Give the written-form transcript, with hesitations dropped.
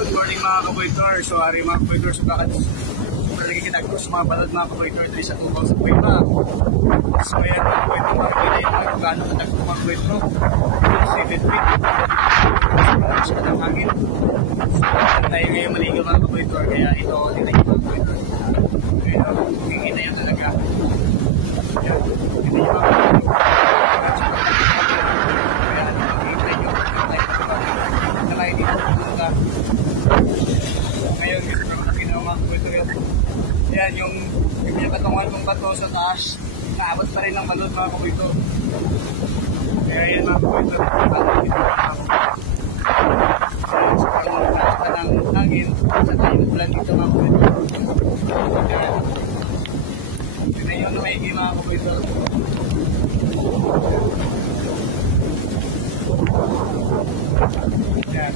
Good morning mga kaboytor. So hari mga kaboytor sa kakad palagi kita ko sa mga balad mga kaboytor dito sa tubaw sa Puema. So ayan mga kaboytor, makikita yung mga gano'n katak mga kaboytor. Seated week. Sa katang hangin. So tayo ngayon maligaw mga kaboytor. Kaya ito ako din mga kaboytor. Kaya makikita yun talaga. Ayan, kita yung mga kaboytor. Ngayon, dito naman ang ginawa ko ito yun. Yan, yung pinakatungan kong bato sa taas, naabot pa rin ang balot mga kuwito. Kaya yan mga kuwito, sa pangungkata ng hangin, sa tayo ulan dito mga kuwito. Yan yun na maigi mga kuwito. Yan.